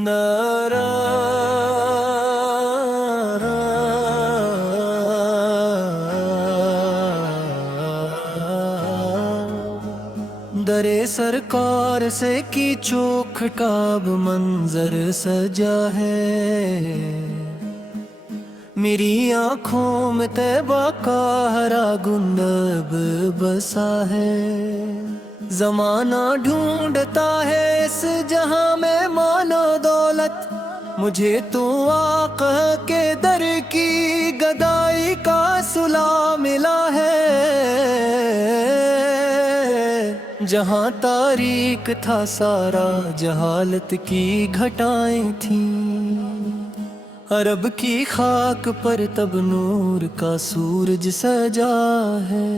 نارا درے سرکار سے کی چوکھ کا اب منظر سجا ہے، میری آنکھوں میں طیبہ کا ہرا گنبد بسا ہے۔ زمانہ ڈھونڈتا ہے اس جہاں میں مال و دولت، مجھے تو آقا کے در کی گدائی کا صلہ ملا ہے۔ جہاں تاریک تھا سارا جہالت کی گھٹائیں تھیں، عرب کی خاک پر تب نور کا سورج سجا ہے۔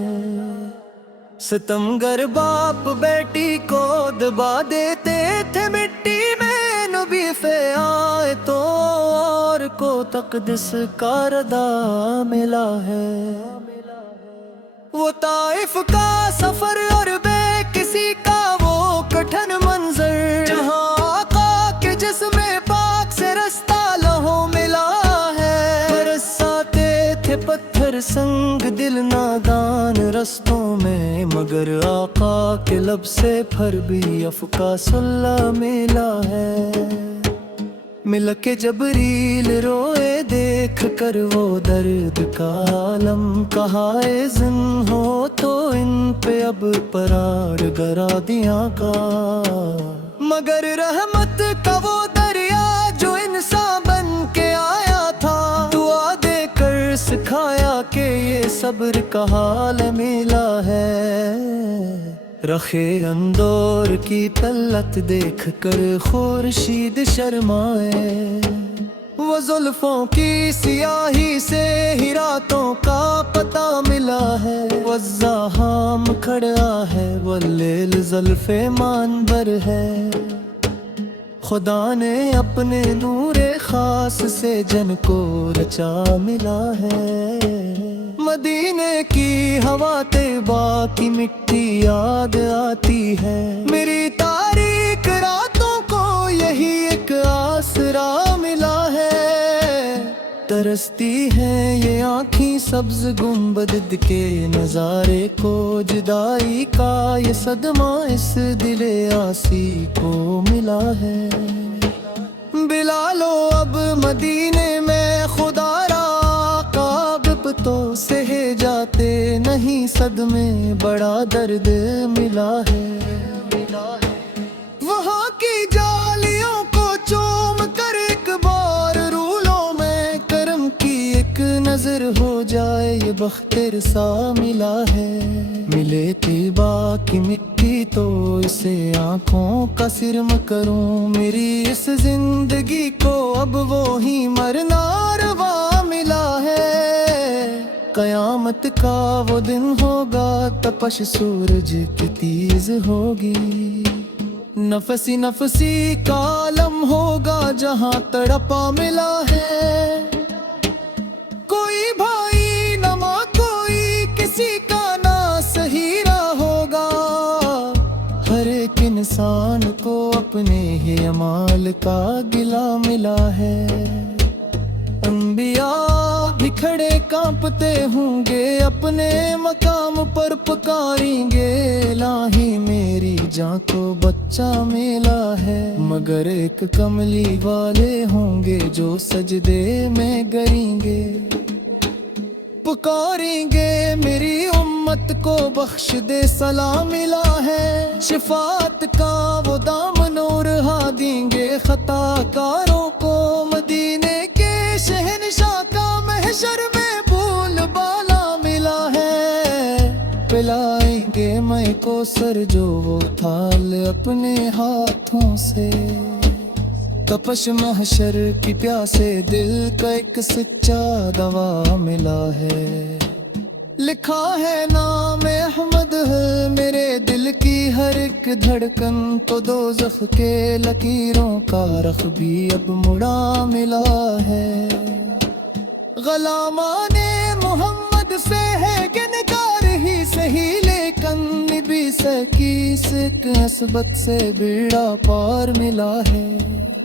ستمگر باپ بیٹی کو دبا دیتے تھے مٹی میں، نبی پہ آئے تو اور کو تقدس کا ردا ملا ہے۔ وہ طائف کا سفر اور بے کسی کا وہ کٹھن منظر، جہاں آقا کے جسم پاک سے رستہ لہو ملا ہے۔ برساتے تھے پتھر سنگ دل نادان رستوں میں، مگر آقا کے لب سے پھر بھی افقا صلہ ملا ہے۔ مل کے جبریل روئے دیکھ کر وہ درد کا عالم، کہا اے زن ہو تو ان پہ اب پرار گرا دیا کا، مگر رحمت کا وہ دریا جو انسان بن کے آیا تھا، دعا دے کر سکھایا کہ یہ صبر کا حال ملا ہے۔ رخے اندور کی تلت دیکھ کر خورشید شرمائے، وہ زلفوں کی سیاہی سے ہی راتوں کا پتہ ملا ہے۔ والزحام کھڑا ہے واللیل زلف مانبر ہے، خدا نے اپنے نور خاص سے جن کو رچا ملا ہے۔ مدینے کی ہوا طیبہ کی مٹی یاد آتی ہے، میری تاریک راتوں کو یہی ایک آسرا ملا ہے۔ ترستی ہیں یہ آنکھیں سبز گنبد کے نظارے کو، جدائی کا یہ صدمہ اس دل آسی کو ملا ہے۔ بلالو اب مدینے میں خدا را قابب تو سہے جاتے نہیں، صدمے بڑا درد ملا ہے۔ وہاں کی جالیوں کو چوم کر ایک بار رولوں میں کرم کی ایک نظر ہو جائے، یہ بخت رسا ملا ہے۔ ملے طیبہ کی مٹی تو اسے آنکھوں کا سرم کروں، میری اس زندگی کو اب وہی مرنا روا ملا ہے۔ قیامت کا وہ دن ہوگا، تپش سورج کی تیز ہوگی، نفسی نفسی کا عالم ہوگا جہاں تڑپا ملا ہے۔ کوئی بھائی نہ ماں کوئی کسی کا نہ سہیرا ہوگا، ہر ایک انسان کو اپنے ہی اعمال کا گلہ ملا ہے۔ انبیاء بھی کھڑے کانپتے ہوں گے، اپنے مقام پر پکاریں گے، الہی میری جاں کو بچہ ملا ہے، مگر ایک کملی والے ہوں گے جو سجدے میں گریں گے، پکاریں گے میری امت کو بخش دے سلام ملا ہے۔ شفاعت کا وہ دامن اڑا دیں گے خطا کاروں کو، مدینے کے شہنشاہ کا محشر میں بول بالا ملا ہے۔ پلائیں گے میں کو سر جو وہ تھال اپنے ہاتھوں سے، تپش محشر کی پیاسے دل کا ایک سچا دوا ملا ہے۔ لکھا ہے نام احمد ہے میرے دل کی ہر ایک دھڑکن، تو دوزخ کے لکیروں کا رخ بھی اب مڑا ملا ہے۔ غلامان محمد سے ہے گنگار ہی سہی، لیکن نبی سے کی سک نسبت سے بیڑا پار ملا ہے۔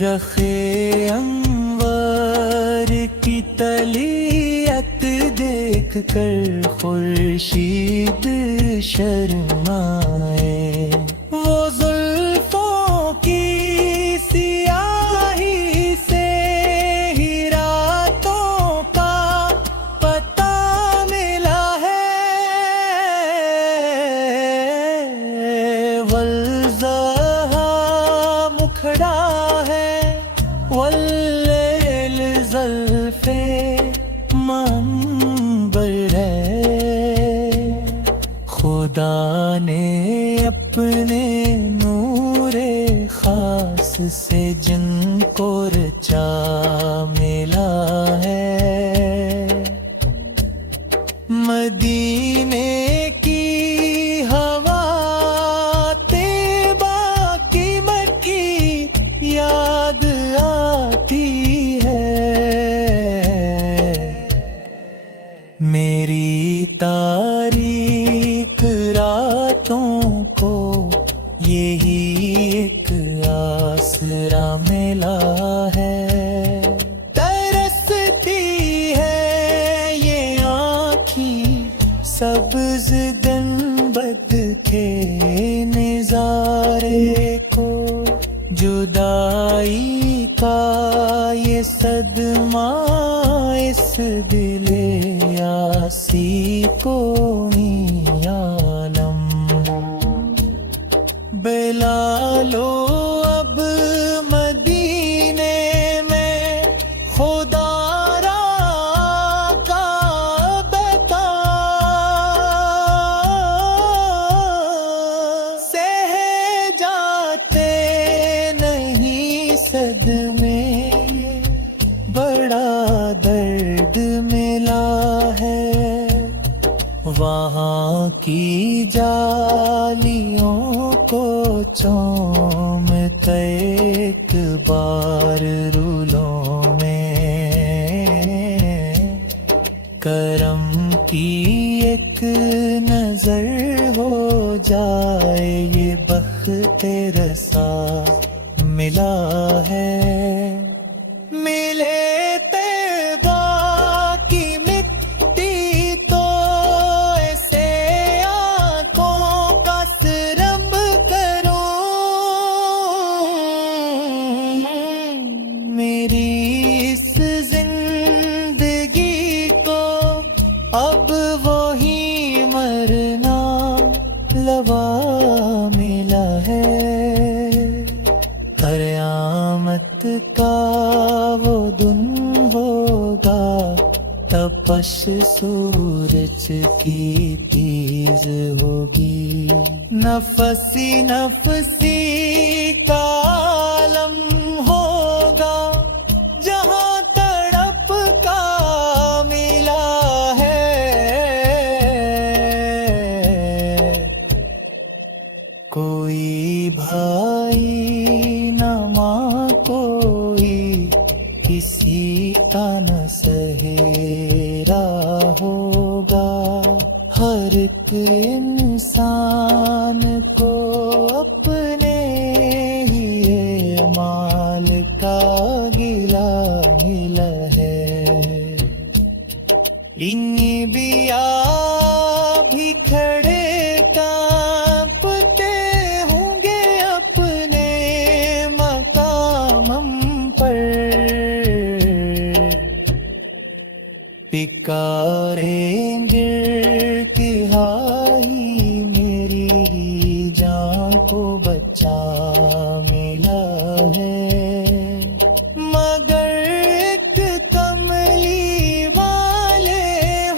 رخے انور کی طلیعت دیکھ کر خورشید شرمائے، وہ زلفوں کی سیاہی سے ہی راتوں کا پتہ ملا ہے، والضحیٰ مکھڑا ہے، واللیل زلف منبر ہے، خدا نے اپنے نور خاص سے جن کو رچا ملا ہے، مدینے کی ہوا طیبہ کی مکی یاد آتی ہے، میری تاریک راتوں کو یہی ایک آسرا ملا ہے، ترستی ہے یہ آنکھیں سبز گنبد کے نظارے کو، جدائی کا یہ صدمہ اس دل یاسی کو نہیں عالم، بلالو اب مدینے میں خدا را کا بیتا، سہ جاتے نہیں صدمے، بڑا درد ملا ہے، وہاں کی جالیوں کو چوم کے ایک بار رولوں میں، کرم کی ایک نظر ہو جائے، یہ بخت رسا ملا ہے، ملے طیبہ کی مٹی تو ایسے آنکھوں کا سرب کروں، میری اس زندگی کو اب وہی مرنا لوا ملا ہے، قیامت کا وہ دن ہوگا، تپش سورج کی تیز ہوگی، نفسی نفسی کا عالم ہوگا، جہاں تڑپ کا ملا ہے، کوئی بھائی نہ ماں، کوئی کسی کا نہ سہیرا ہوگا، ہر ایک انسان کو اپنے ہی مال کا گلا ملا ہے، انی بیا بھی کھڑے کانپتے ہوں گے اپنے مقام پر، پکاریں گر کے ہائی میری جان کو بچا ملا ہے، مگر ایک کملی والے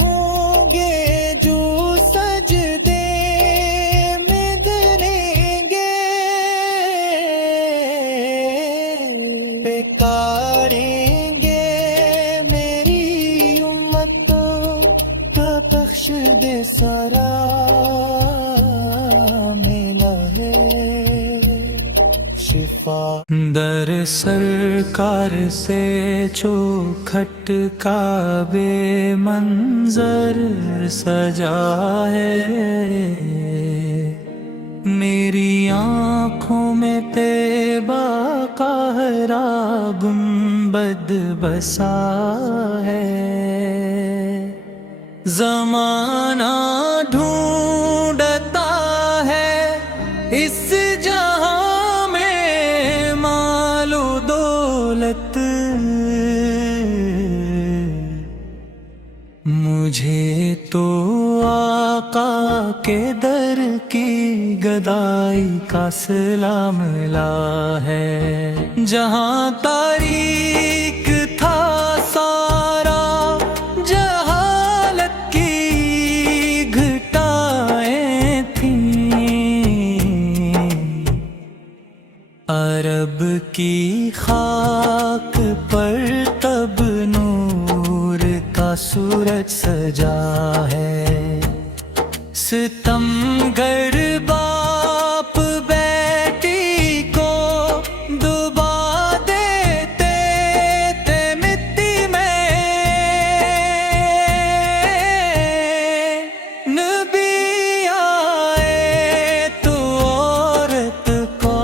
ہوں گے جو سجدے میں گریں گے، پکاریں گے میری امت کا بخش دے سارا ملا ہے، شفا در سرکار سے چوکھٹ کا بے منظر سجا ہے، میری آنکھوں میں تیبا کا ہرا گنبد بسا ہے، زمانہ ڈھونڈتا ہے اس جہاں میں مال و دولت، مجھے تو آقا کے در کی گدائی کا صلہ ملا ہے، جہاں تاریک تھا سارا جہالت کی گھٹائیں تھیں، عرب کی خاک پر تب نور کا سورج سجا ہے، ستمگر باپ بیٹی کو ڈبا دیتے تھے مٹی میں، نبی آئے تو عورت کو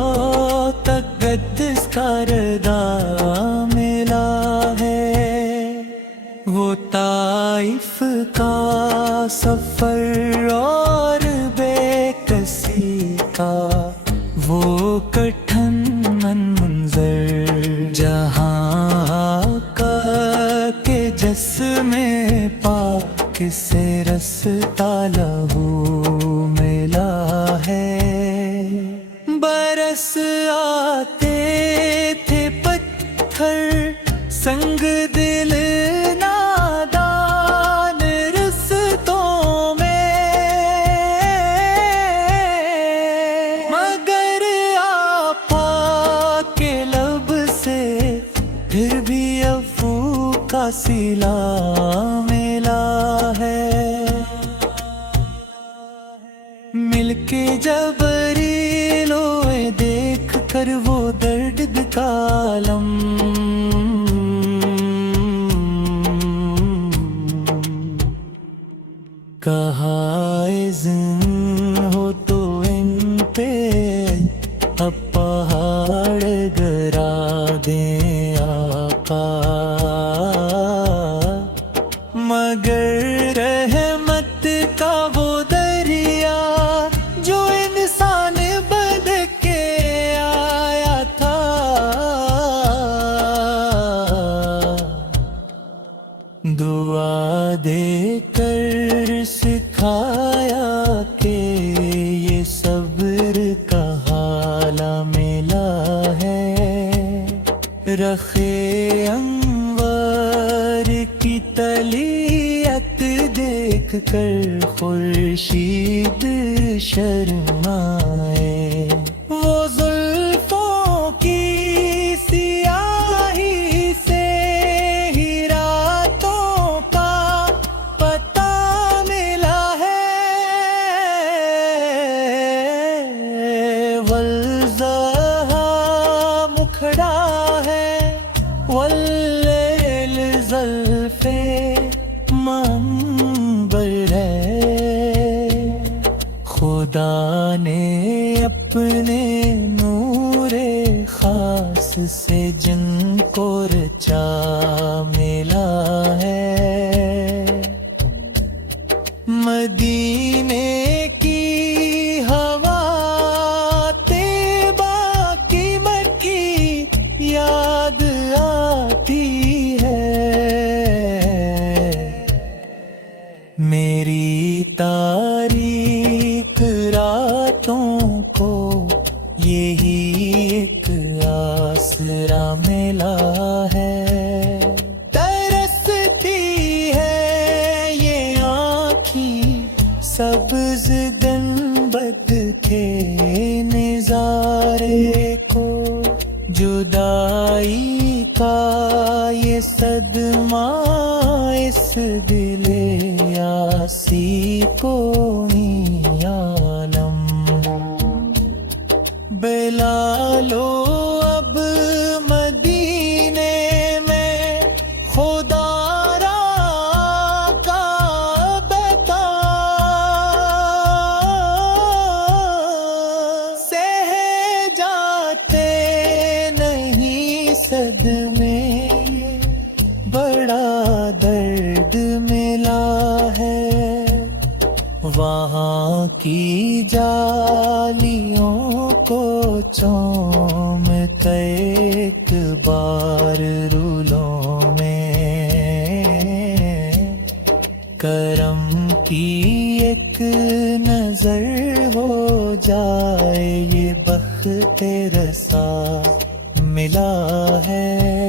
تقدس کا ردا ملا ہے، وہ طائف کا سفر اور بے کسی کا وہ کٹھن منظر، جہاں آقا کے جسم پاک سے رستا لہو ملا ہے، برس آتے تھے پتھر سنگ دل نادان رستوں میں، مگر آقا کے لب سے پھر بھی عفو کا صلہ ملا ہے، مل کے جبریل ہوئے دیکھ کر وہ درد کا عالم، کہا اذن ہو تو ان پہ اب پہاڑ گرا دیں آقا، مگر رحمت کا وہ دریا جو انسان بن کے آیا تھا، دعا دے کر سکھایا کہ یہ صبر کا حالہ ملا ہے، رخے انوار کی طلیعت دیکھ کر خورشید شرمائے، وہ زلفوں کی سیاہی سے ہی راتوں کا پتہ ملا ہے، والضحیٰ مکھڑا ہے واللیل زلف منبر ہے، خدا نے اپنے نور خاص سے جن کو رچا ملا ہے، مدینے کی ہوا طیبہ کی مکی یاد آتی ہے، میری تاریک راتوں کو یہی ایک آسرا ملا ہے، ترستی ہے یہ آنکھیں سبز گنبد کے نظارے کو، جدائی کا یہ صدمہ اس دل یاسی کو نہیں عالم، بلالو اب مدینے میں خدا را کا بتا، وہاں کی جالیوں کو چوم کے ایک بار رولوں میں کرم کی ایک نظر ہو جائے، یہ بخت رسا ملا ہے۔